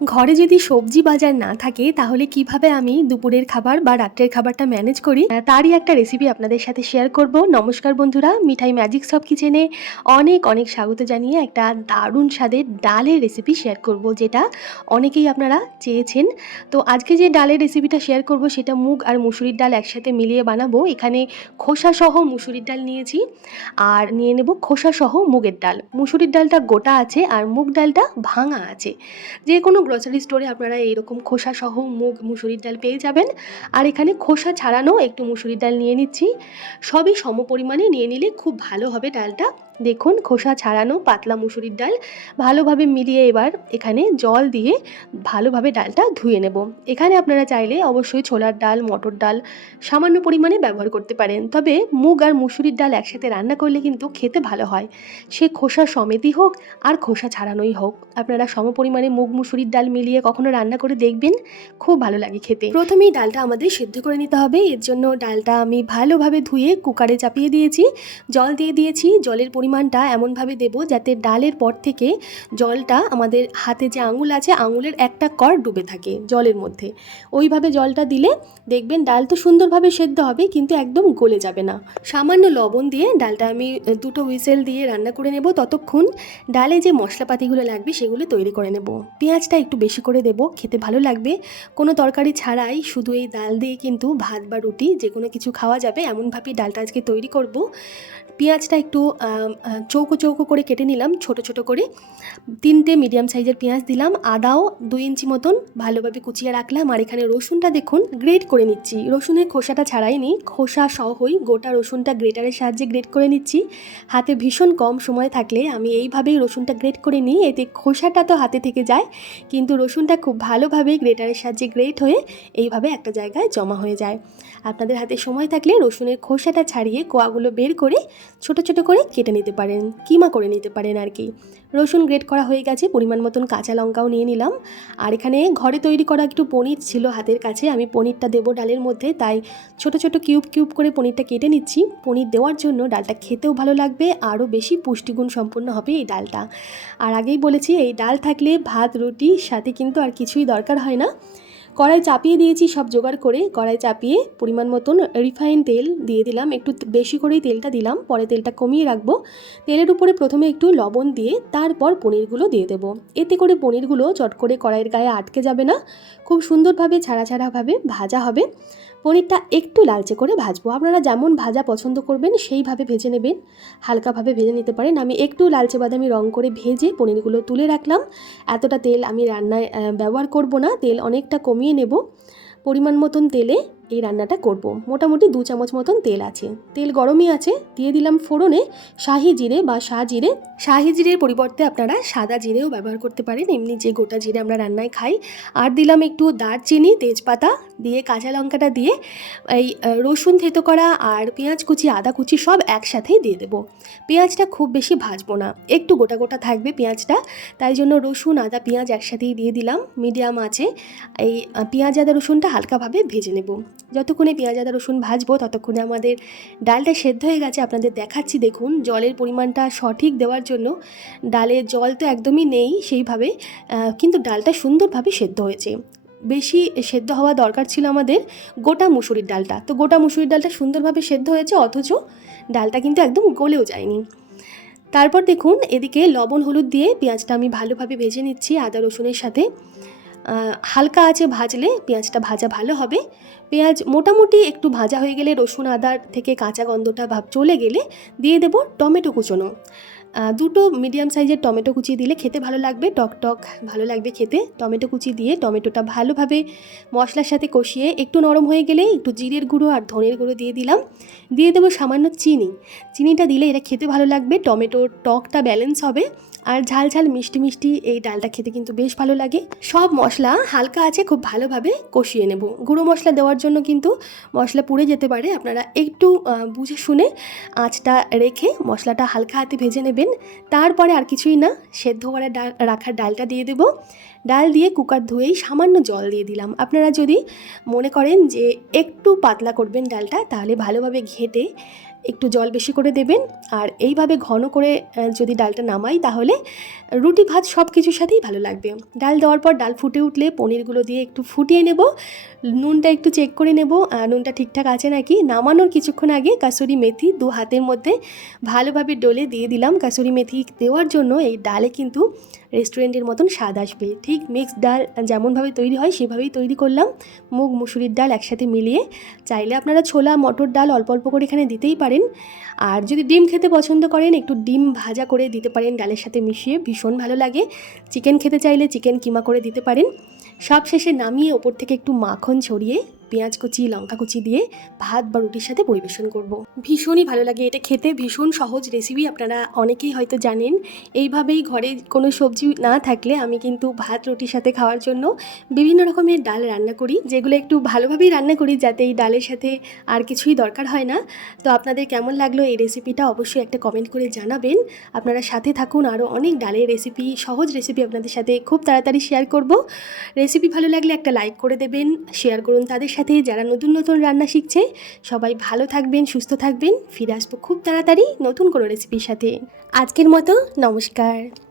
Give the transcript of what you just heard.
ঘরে যদি সবজি বাজার না থাকে, তাহলে কীভাবে আমি দুপুরের খাবার বা রাত্রের খাবারটা ম্যানেজ করি? তারই একটা রেসিপি আপনাদের সাথে শেয়ার করব। নমস্কার বন্ধুরা, মিঠাই ম্যাজিক সব কিচেনে অনেক অনেক স্বাগত জানিয়ে একটা দারুণ স্বাদের ডালের রেসিপি শেয়ার করব, যেটা অনেকেই আপনারা চেয়েছেন। তো আজকে যে ডালের রেসিপিটা শেয়ার করব, সেটা মুগ আর মুসুরির ডাল একসাথে মিলিয়ে বানাবো। এখানে খোসা সহ মুসুরির ডাল নিয়েছি, আর নিয়ে নেব খোসা সহ মুগের ডাল। মুসুরির ডালটা গোটা আছে, আর মুগ ডালটা ভাঙা আছে। যে কোনো গ্রসারি স্টোরে আপনারা এইরকম খোসা সহ মুগ মুসুরির ডাল পেয়ে যাবেন। আর এখানে খোসা ছাড়ানো একটু মুসুরির ডাল নিয়ে নিচ্ছি। সবই সম পরিমাণে নিয়ে নিলে খুব ভালো হবে ডালটা। দেখুন, খোসা ছাড়ানো পাতলা মুসুরির ডাল। ভালোভাবে মিলিয়ে এবার এখানে জল দিয়ে ভালোভাবে ডালটা ধুয়ে নেব। এখানে আপনারা চাইলে অবশ্যই ছোলার ডাল, মটর ডাল সামান্য পরিমাণে ব্যবহার করতে পারেন। তবে মুগ আর মুসুরির ডাল একসাথে রান্না করলে কিন্তু খেতে ভালো হয়। সে খোসা সমেতই হোক আর খোসা ছাড়ানোই হোক। আপনারা সম পরিমাণে মুগ মুসুরির ডাল মিলিয়ে কখনো রান্না করে দেখবেন, খুব ভালো লাগে খেতে। প্রথমেই ডালটা আমাদের সিদ্ধ করে নিতে হবে। এর জন্য ডালটা আমি ভালোভাবে ধুয়ে কুকারে চাপিয়ে দিয়েছি। জল দিয়ে দিয়েছি। জলের পরিমাণটা এমনভাবে দেব যাতে ডালের পর থেকে জলটা আমাদের হাতে যে আঙুল আছে, আঙুলের একটা কর ডুবে থাকে জলের মধ্যে। ওইভাবে জলটা দিলে দেখবেন ডাল তো সুন্দরভাবে সেদ্ধ হবে, কিন্তু একদম গলে যাবে না। সামান্য লবণ দিয়ে ডালটা আমি দুটো হুইসেল দিয়ে রান্না করে নেব। ততক্ষণ ডালে যে মশলাপাতিগুলো লাগবে সেগুলো তৈরি করে নেব। পেঁয়াজটা একটু বেশি করে দেব, খেতে ভালো লাগবে। কোনো তরকারি ছাড়াই শুধু এই ডাল দিয়ে কিন্তু ভাত বা রুটি যে কোনো কিছু খাওয়া যাবে। এমনভাবেই ডালটা আজকে তৈরি করব। পেঁয়াজটা একটু চৌকো চৌকো করে কেটে নিলাম, ছোট ছোট করে। তিনটে মিডিয়াম সাইজের পেঁয়াজ দিলাম, আদাও দুই ইঞ্চি মতন ভালোভাবে কুচিয়ে রাখলাম, আর এখানে রসুনটা দেখুন গ্রেট করে নিচ্ছি। রসুনের খোসাটা ছাড়াইনি খোসা সহই গোটা রসুনটা গ্রেটারের সাহায্যে গ্রেট করে নিচ্ছি। হাতে ভীষণ কম সময় থাকলে আমি এইভাবেই রসুনটা গ্রেট করে নিই, এতে খোসাটা তো হাতে থেকে যায়, কিন্তু রসুনটা খুব ভালোভাবেই গ্রেটারের সাহায্যে গ্রেট হয়ে এইভাবে একটা জায়গায় জমা হয়ে যায়। আপনাদের হাতে সময় থাকলে রসুনের খোসাটা ছাড়িয়ে কোয়াগুলো বের করে ছোট ছোট করে কেটে নিতে পারেন, কিমা করে নিতে পারেন আর কি। রসুন গ্রেট করা হয়ে গেছে, পরিমাণ মতন কাঁচা লঙ্কাও নিয়ে নিলাম। আর এখানে ঘরে তৈরি করা একটু পনির ছিল হাতের কাছে, আমি পনিরটা দেবো ডালের মধ্যে, তাই ছোট ছোট কিউব কিউব করে পনিরটা কেটে নিচ্ছি। পনির দেওয়ার জন্য ডালটা খেতেও ভালো লাগবে, আরও বেশি পুষ্টিগুণ সম্পন্ন হবে এই ডালটা। আর আগেই বলেছি, এই ডাল থাকলে ভাত রুটির সাথে কিন্তু আর কিছুই দরকার হয় না। কড়াই চাপিয়ে দিয়েছি সব জোগাড় করে, কড়াই চাপিয়ে পরিমাণ মতন রিফাইন তেল দিয়ে দিলাম। একটু বেশি করেই তেলটা দিলাম, পরে তেলটা কমিয়ে রাখব। তেলের উপরে প্রথমে একটু লবণ দিয়ে, তারপর পনিরগুলো দিয়ে দেবো। এতে করে পনিরগুলো চট করে কড়াইয়ের গায়ে আটকে যাবে না। খুব সুন্দরভাবে ছাড়া ছাড়াভাবে ভাজা হবে। পনিরটা একটু লালচে করে ভাজবো। আপনারা যেমন ভাজা পছন্দ করবেন, সেইভাবে ভেজে নেবেন। হালকাভাবে ভেজে নিতে পারেন। আমি একটু লালচে বাদামি রং করে ভেজে পনিরগুলো তুলে রাখলাম। এতটা তেল আমি রান্নায় ব্যবহার করব না। তেল অনেকটা কমিয়ে নেব। পরিমাণ মতন তেলে এই রান্নাটা করব। মোটামুটি দু চামচ মতন তেল আছে। তেল গরমই আছে, দিয়ে দিলাম ফোড়নে শাহি জিরে বা শাহ জিরে। শাহি জিরের পরিবর্তে আপনারা সাদা জিরেও ব্যবহার করতে পারেন, এমনি যে গোটা জিরে আমরা রান্নায় খাই। আর দিলাম একটু দারচিনি, তেজপাতা দিয়ে কাঁচা লঙ্কাটা দিয়ে এই রসুন থেতো করা আর পেঁয়াজ কুচি, আদা কুচি সব একসাথেই দিয়ে দেবো। পেঁয়াজটা খুব বেশি ভাজবো না, একটু গোটা গোটা থাকবে পেঁয়াজটা। তাই জন্য রসুন, আদা, পেঁয়াজ একসাথেই দিয়ে দিলাম, মিডিয়াম আছে। এই পেঁয়াজ, আদা, রসুনটা হালকাভাবে ভেজে নেব। যতক্ষণে পেঁয়াজ, আদা, রসুন ভাজবো, ততক্ষণে আমাদের ডালটা সেদ্ধ হয়ে গেছে। আপনাদের দেখাচ্ছি, দেখুন, জলের পরিমাণটা সঠিক দেওয়ার জন্য ডালে জল তো একদমই নেই সেইভাবে কিন্তু ডালটা সুন্দরভাবে সেদ্ধ হয়েছে। বেশি সেদ্ধ হওয়া দরকার ছিল আমাদের গোটা মুসুরির ডালটা। তো গোটা মুসুরির ডালটা সুন্দরভাবে সেদ্ধ হয়েছে, অথচ ডালটা কিন্তু একদম গলেও যায়নি। তারপর দেখুন, এদিকে লবণ, হলুদ দিয়ে পেঁয়াজটা আমি ভালোভাবে ভেজে নিচ্ছি আদা, রসুনের সাথে। হালকা আছে ভাজলে পেঁয়াজটা ভাজা ভালো হবে। পেঁয়াজ মোটামুটি একটু ভাজা হয়ে গেলে রসুন আদার থেকে কাঁচা গন্ধটা ভাব চলে গেলে দিয়ে দেব টমেটো কুচোনো। দুটো মিডিয়াম সাইজের টমেটো কুচি দিলে খেতে ভালো লাগবে, টক টক ভালো লাগবে খেতে। টমেটো কুচি দিয়ে টমেটোটা ভালোভাবে মশলার সাথে কষিয়ে একটু নরম হয়ে গেলে একটু জিরের গুঁড়ো আর ধনের গুঁড়ো দিয়ে দিলাম। দিয়ে দেবো সামান্য চিনি। চিনিটা দিলে এটা খেতে ভালো লাগবে, টমেটোর টকটা ব্যালেন্স হবে। আর ঝাল ঝাল মিষ্টি মিষ্টি এই ডালটা খেতে কিন্তু বেশ ভালো লাগে। সব মশলা হালকা আছে, খুব ভালোভাবে কষিয়ে নেব। গুঁড়ো মশলা দেওয়ার জন্য কিন্তু মশলা পুড়ে যেতে পারে। আপনারা একটু বুঝে শুনে আঁচটা রেখে মশলাটা হালকা হাতে ভেজে নেবেন। তারপরে আর কিছুই না, সেদ্ধ করা ডাল, রাখার ডালটা দিয়ে দেবো। ডাল দিয়ে কুকার ধুয়েই সামান্য জল দিয়ে দিলাম। আপনারা যদি মনে করেন যে একটু পাতলা করবেন ডালটা, তাহলে ভালোভাবে ঘেটে একটু জল বেশি করে দেবেন। আর এইভাবে ঘন করে যদি ডালটা নামাই তাহলে রুটি, ভাত সব কিছুর সাথেই ভালো লাগবে। ডাল দেওয়ার পর ডাল ফুটে উঠলে পনিরগুলো দিয়ে একটু ফুটিয়ে নেব। নুনটা একটু চেক করে নেব। নুনটা ঠিকঠাক আছে নাকি? নামানোর কিছুক্ষণ আগে কাসুরি মেথি দু হাতের মধ্যে ভালোভাবে ডলে দিয়ে দিলাম। কাসুরি মেথি দেওয়ার জন্য এই ডালে কিন্তু রেস্টুরেন্টের মতন স্বাদ আসবে। ঠিক মিক্সড ডাল যেমনভাবে তৈরি হয়, সেভাবেই তৈরি করলাম। মুগ, মুসুরির ডাল একসাথে মিলিয়ে। চাইলে আপনারা ছোলা, মটর ডাল অল্প অল্প করে এখানে দিতেই পারেন। আর যদি ডিম খেতে পছন্দ করেন, একটু ডিম ভাজা করে দিতে পারেন ডালের সাথে মিশিয়ে। ভীষণ ভালো লাগে। চিকেন খেতে চাইলে চিকেন কিমা করে দিতে পারেন। সব শেষে নামিয়ে ওপর থেকে একটু মাখন ছড়িয়ে পেঁয়াজ কুচি, লঙ্কা কুচি দিয়ে ভাত বা রুটির সাথে পরিবেশন করব। ভীষণই ভালো লাগে এটা খেতে, ভীষণ সহজ রেসিপি আপনারা অনেকেই হয়তো জানেন। এইভাবেই ঘরে কোনো সবজি না থাকলে আমি কিন্তু ভাত, রুটির সাথে খাওয়ার জন্য বিভিন্ন রকমের ডাল রান্না করি, যেগুলো একটু ভালোভাবেই রান্না করি যাতে এই ডালের সাথে আর কিছুই দরকার হয় না। তো আপনাদের কেমন লাগল এই রেসিপিটা অবশ্যই একটা কমেন্ট করে জানাবেন। আপনারা সাথে থাকুন, আরও অনেক ডালের রেসিপি সহজ রেসিপি আপনাদের সাথে খুব তাড়াতাড়ি শেয়ার করব। রেসিপি ভালো লাগলে একটা লাইক করে দেবেন শেয়ার করুন তাদের সাথে যারা নতুন নতুন রান্না শিখছে, সবাই ভালো থাকবেন, সুস্থ থাকবেন। ফিরে আসব খুব তাড়াতাড়ি নতুন কোনো রেসিপির সাথে। আজকের মতো নমস্কার।